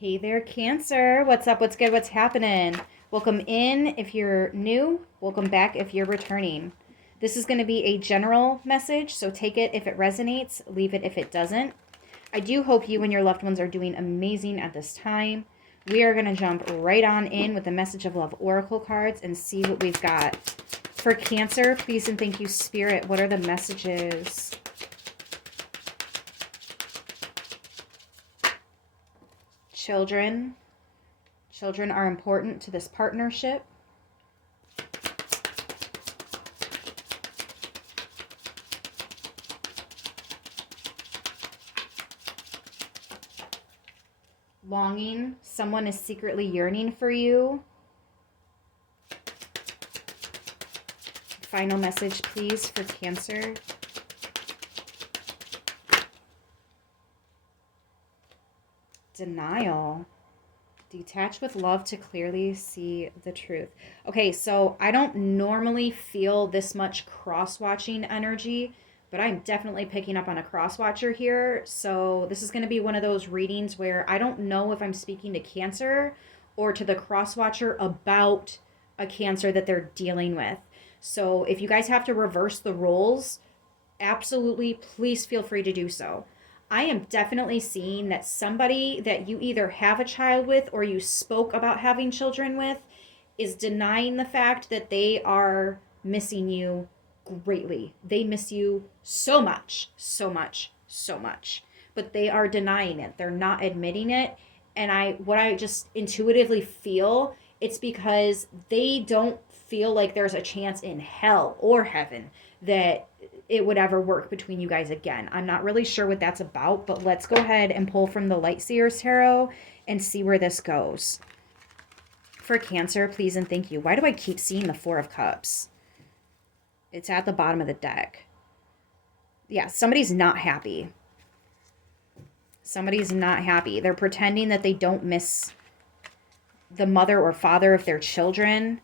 Hey there, Cancer. What's up? What's good? What's happening? Welcome in if you're new. Welcome back if you're returning. This is going to be a general message, so take it if it resonates, leave it if it doesn't. I do hope you and your loved ones are doing amazing at this time. We are going to jump right on in with the Message of Love Oracle cards and see what we've got. For Cancer, please and thank you, Spirit. What are the messages? Children. Children are important to this partnership. Longing. Someone is secretly yearning for you. Final message, please, for Cancer. Denial. Detach with love to clearly see the truth. Okay, so I don't normally feel this much cross-watching energy, but I'm definitely picking up on a cross-watcher here. So this is going to be one of those readings where I don't know if I'm speaking to Cancer or to the cross-watcher about a Cancer that they're dealing with. So if you guys have to reverse the roles, absolutely, please feel free to do so. I am definitely seeing that somebody that you either have a child with or you spoke about having children with is denying the fact that they are missing you greatly. They miss you so much, so much, so much. But they are denying it. They're not admitting it. And what I just intuitively feel, it's because they don't feel like there's a chance in hell or heaven that it would ever work between you guys again. I'm not really sure what that's about, but let's go ahead and pull from the Light Seers Tarot and see where this goes. For Cancer, please and thank you. Why do I keep seeing the Four of Cups? It's at the bottom of the deck. Yeah, somebody's not happy. Somebody's not happy. They're pretending that they don't miss the mother or father of their children,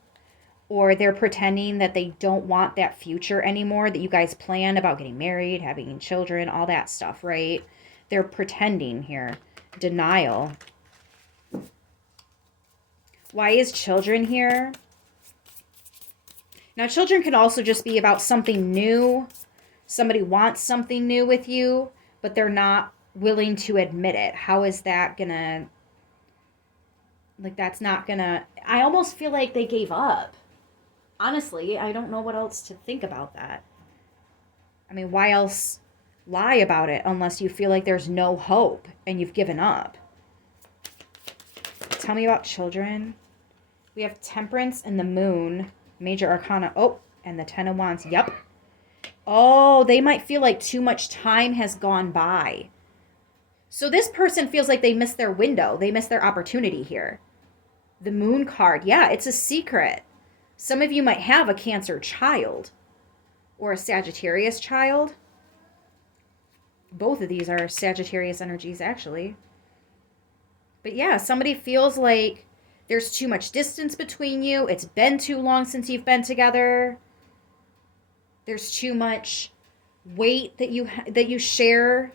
or they're pretending that they don't want that future anymore that you guys planned about getting married, having children, all that stuff, right? They're pretending here. Denial. Why is children here? Now, children can also just be about something new. Somebody wants something new with you, but they're not willing to admit it. How is that gonna, like, that's not gonna, I almost feel like they gave up. Honestly, I don't know what else to think about that. I mean, why else lie about it unless you feel like there's no hope and you've given up? Tell me about children. We have Temperance and the Moon, Major Arcana. Oh, and the Ten of Wands. Yep. Oh, they might feel like too much time has gone by. So this person feels like they missed their window. They missed their opportunity here. The Moon card. Yeah, it's a secret. Some of you might have a Cancer child or a Sagittarius child. Both of these are Sagittarius energies, actually. But yeah, somebody feels like there's too much distance between you. It's been too long since you've been together. There's too much weight that you share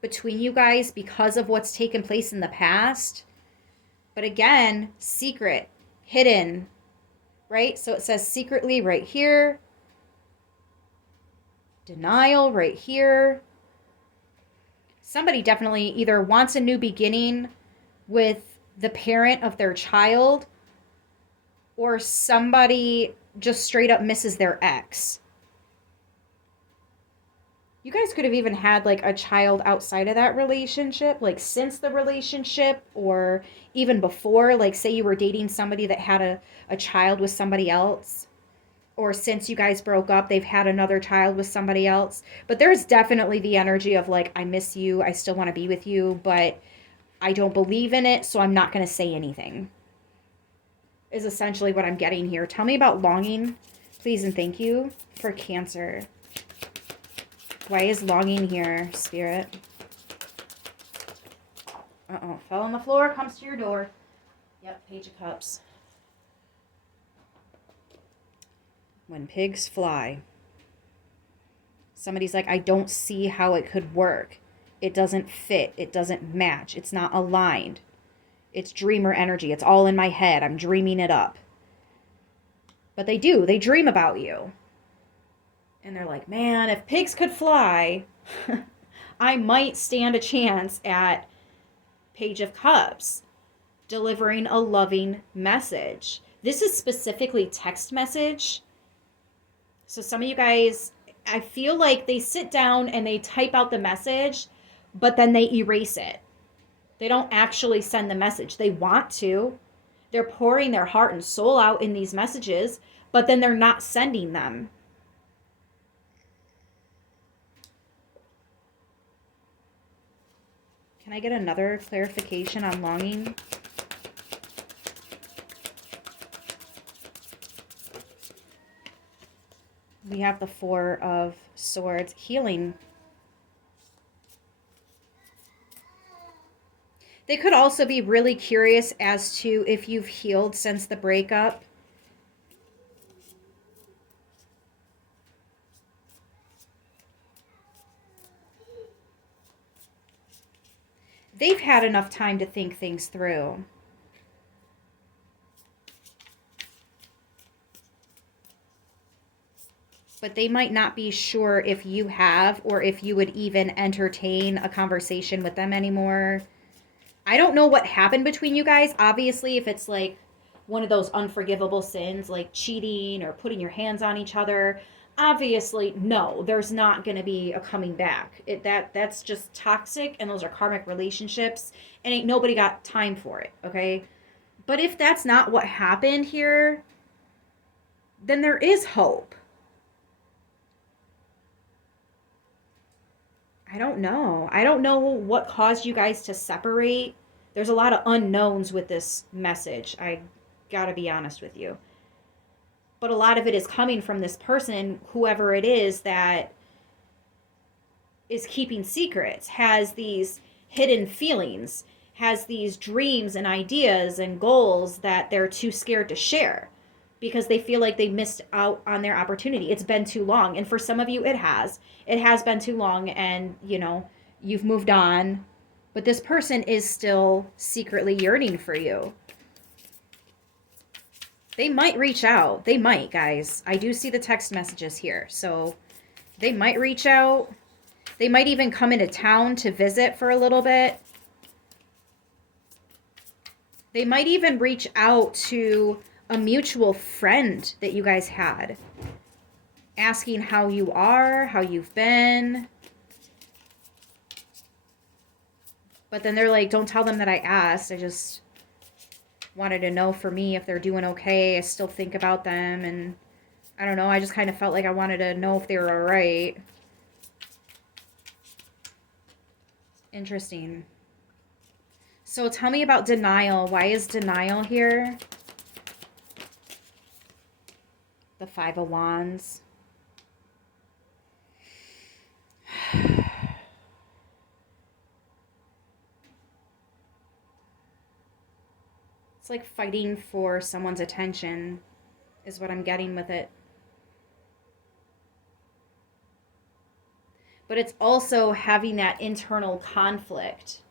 between you guys because of what's taken place in the past. But again, secret, hidden, right? So it says secretly right here. Denial right here. Somebody definitely either wants a new beginning with the parent of their child, or somebody just straight up misses their ex. You guys could have even had like a child outside of that relationship, like since the relationship, or even before, like say you were dating somebody that had a child with somebody else, or since you guys broke up, they've had another child with somebody else. But there's definitely the energy of like, I miss you, I still want to be with you, but I don't believe in it, so I'm not going to say anything, is essentially what I'm getting here. Tell me about longing, please and thank you, for Cancer. Why is longing here, Spirit? Uh-oh, fell on the floor, comes to your door. Yep, Page of Cups. When pigs fly. Somebody's like, I don't see how it could work. It doesn't fit. It doesn't match. It's not aligned. It's dreamer energy. It's all in my head. I'm dreaming it up. But they do. They dream about you. And they're like, man, if pigs could fly, I might stand a chance at Page of Cups, delivering a loving message. This is specifically text message. So some of you guys, I feel like they sit down and they type out the message, but then they erase it. They don't actually send the message. They want to. They're pouring their heart and soul out in these messages, but then they're not sending them. Can I get another clarification on longing? We have the Four of Swords, healing. They could also be really curious as to if you've healed since the breakup. They've had enough time to think things through. But they might not be sure if you have or if you would even entertain a conversation with them anymore. I don't know what happened between you guys. Obviously, if it's like one of those unforgivable sins like cheating or putting your hands on each other, obviously, no, there's not going to be a coming back. That's just toxic, and those are karmic relationships, and ain't nobody got time for it, okay? But if that's not what happened here, then there is hope. I don't know. I don't know what caused you guys to separate. There's a lot of unknowns with this message. I gotta be honest with you. But a lot of it is coming from this person, whoever it is, that is keeping secrets, has these hidden feelings, has these dreams and ideas and goals that they're too scared to share because they feel like they missed out on their opportunity. It's been too long. And for some of you, it has. It has been too long, and, you know, you've moved on. But this person is still secretly yearning for you. They might reach out. They might, guys. I do see the text messages here. So they might reach out. They might even come into town to visit for a little bit. They might even reach out to a mutual friend that you guys had, asking how you are, how you've been. But then they're like, don't tell them that I asked. I just wanted to know for me if they're doing okay. I still think about them, and I don't know. I just kind of felt like I wanted to know if they were all right. Interesting. So tell me about denial. Why is denial here? The Five of Wands. It's like fighting for someone's attention is what I'm getting with it. But it's also having that internal conflict.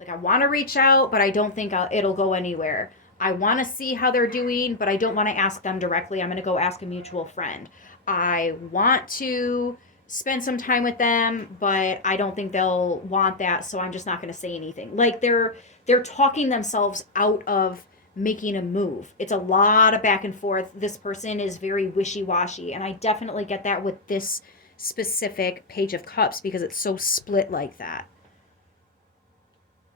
Like, I want to reach out, but I don't think it'll go anywhere. I want to see how they're doing, but I don't want to ask them directly. I'm going to go ask a mutual friend. I want to spend some time with them, but I don't think they'll want that, so I'm just not going to say anything. Like, they're talking themselves out of making a move. It's a lot of back and forth. This person is very wishy-washy, and I definitely get that with this specific Page of Cups because it's so split like that.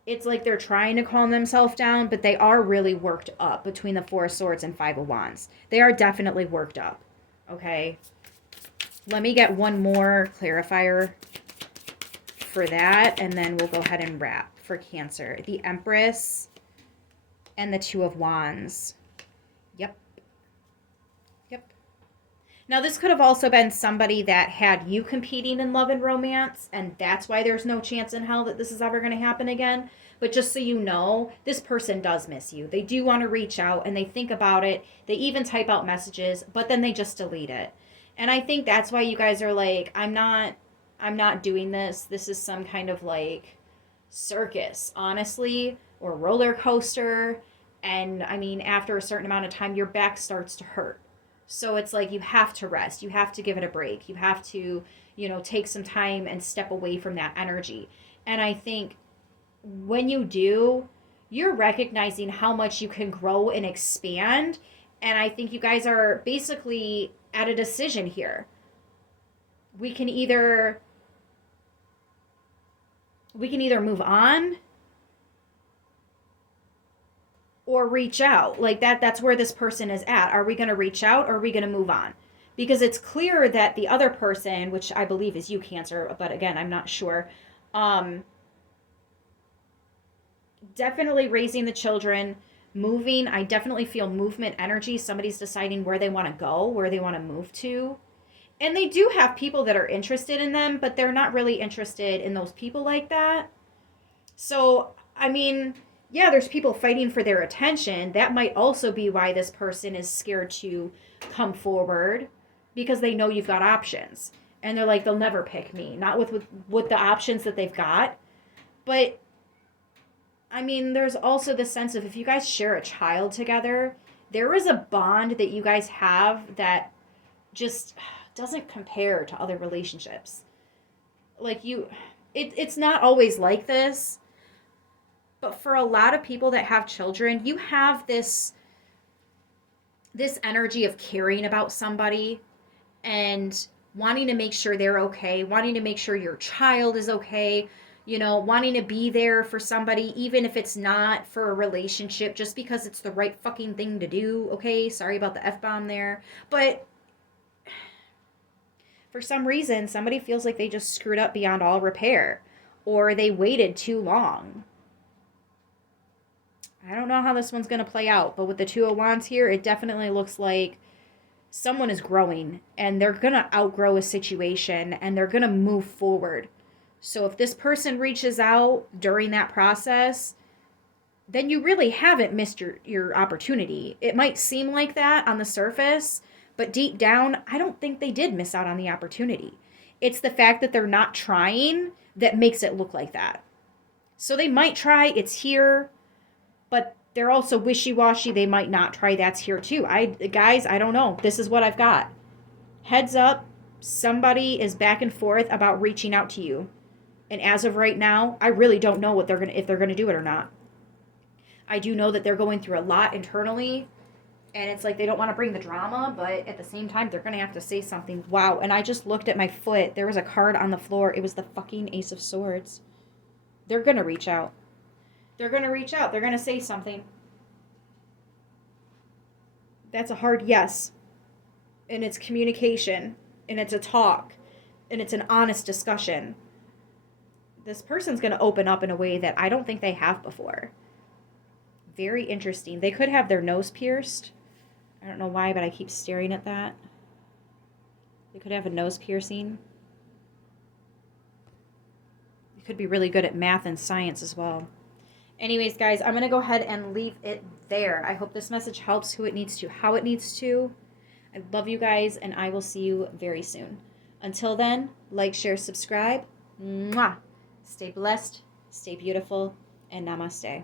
It's like they're trying to calm themselves down, but they are really worked up between the Four of Swords and Five of Wands. They are definitely worked up. Okay. Let me get one more clarifier for that, and then we'll go ahead and wrap for Cancer. The Empress and the Two of Wands. Yep. Yep. Now, this could have also been somebody that had you competing in love and romance, and that's why there's no chance in hell that this is ever going to happen again. But just so you know, this person does miss you. They do want to reach out, and they think about it. They even type out messages, but then they just delete it. And I think that's why you guys are like, I'm not doing this. This is some kind of like circus. Honestly, or roller coaster. And I mean, after a certain amount of time, your back starts to hurt. So it's like you have to rest. You have to give it a break. You have to, take some time and step away from that energy. And I think when you do, you're recognizing how much you can grow and expand. And I think you guys are basically at a decision here. We can either move on or reach out. Like that's where this person is at. Are we going to reach out or are we going to move on? Because it's clear that the other person, which I believe is you, Cancer, but again, I'm not sure, definitely raising the children, moving. I definitely feel movement energy. Somebody's deciding where they want to go, where they want to move to. And they do have people that are interested in them, but they're not really interested in those people like that. So, I mean, yeah, there's people fighting for their attention. That might also be why this person is scared to come forward, because they know you've got options. And they're like, they'll never pick me. Not with the options that they've got. But, I mean, there's also the sense of if you guys share a child together, there is a bond that you guys have that just doesn't compare to other relationships. Like it's not always like this, but for a lot of people that have children, you have this energy of caring about somebody and wanting to make sure they're okay, wanting to make sure your child is okay, wanting to be there for somebody, even if it's not for a relationship, just because it's the right fucking thing to do. Okay, sorry about the F-bomb there. But for some reason, somebody feels like they just screwed up beyond all repair, or they waited too long. I don't know how this one's going to play out, but with the Two of Wands here, it definitely looks like someone is growing and they're going to outgrow a situation and they're going to move forward. So if this person reaches out during that process, then you really haven't missed your opportunity. It might seem like that on the surface, but deep down, I don't think they did miss out on the opportunity. It's the fact that they're not trying that makes it look like that. So they might try, it's here, but they're also wishy-washy. They might not try, that's here too. Guys, I don't know. This is what I've got. Heads up, somebody is back and forth about reaching out to you. And as of right now, I really don't know if they're gonna do it or not. I do know that they're going through a lot internally, and it's like they don't want to bring the drama, but at the same time, they're gonna have to say something. Wow, and I just looked at my foot. There was a card on the floor. It was the fucking Ace of Swords. They're gonna reach out. They're gonna reach out. They're gonna say something. That's a hard yes. And it's communication, and it's a talk, and it's an honest discussion. This person's going to open up in a way that I don't think they have before. Very interesting. They could have their nose pierced. I don't know why, but I keep staring at that. They could have a nose piercing. They could be really good at math and science as well. Anyways, guys, I'm going to go ahead and leave it there. I hope this message helps who it needs to, how it needs to. I love you guys, and I will see you very soon. Until then, like, share, subscribe. Mwah! Stay blessed, stay beautiful, and namaste.